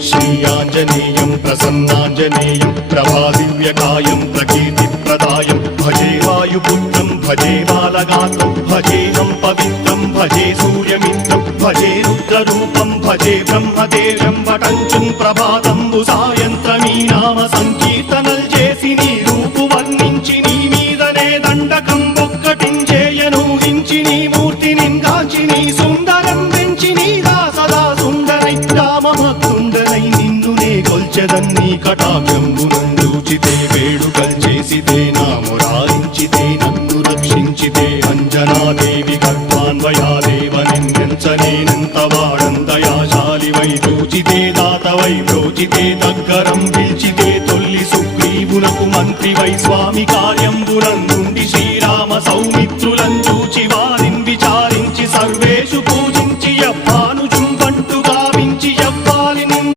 श्रीयाञ्जनेयं प्रसन्नाञ्जनेयं प्रभादिव्यकायं प्रकीर्तिप्रदायं भजे वायुपुत्रं भजे बालगात्रं भजेऽहं पवित्रं भजे सूर्यमित्रं भजे रुद्ररूपं भजे ब्रह्मदेवं वटञ्चं ప్రభాతంబు సాయంత్రమీ నామ సంకీర్తనల్ చేసి నీ రూపు వర్ణించి నీ మీదనే దండకం ఒక్కటించేయను హించి నీ మూర్తిని కాచి నీ సుందరం పెంచి నీ సదా సుందరై రామభక్తుండనై నిన్నునే కొల్చెదన్ని కటాక్షంబునందూచితే వేడుకల్ చేసితే నా మురారించితే నన్ను రక్షించితే అంజనాదేవి గర్భాన్వయాదేవనెంచనేనంత వాడంతయాశాలివై చూచితే దాతవై ప్రోచితే దగ్గరం పిలిచితే తొల్లి సుగ్రీవునకు మంత్రివై స్వామి కార్యంబునందు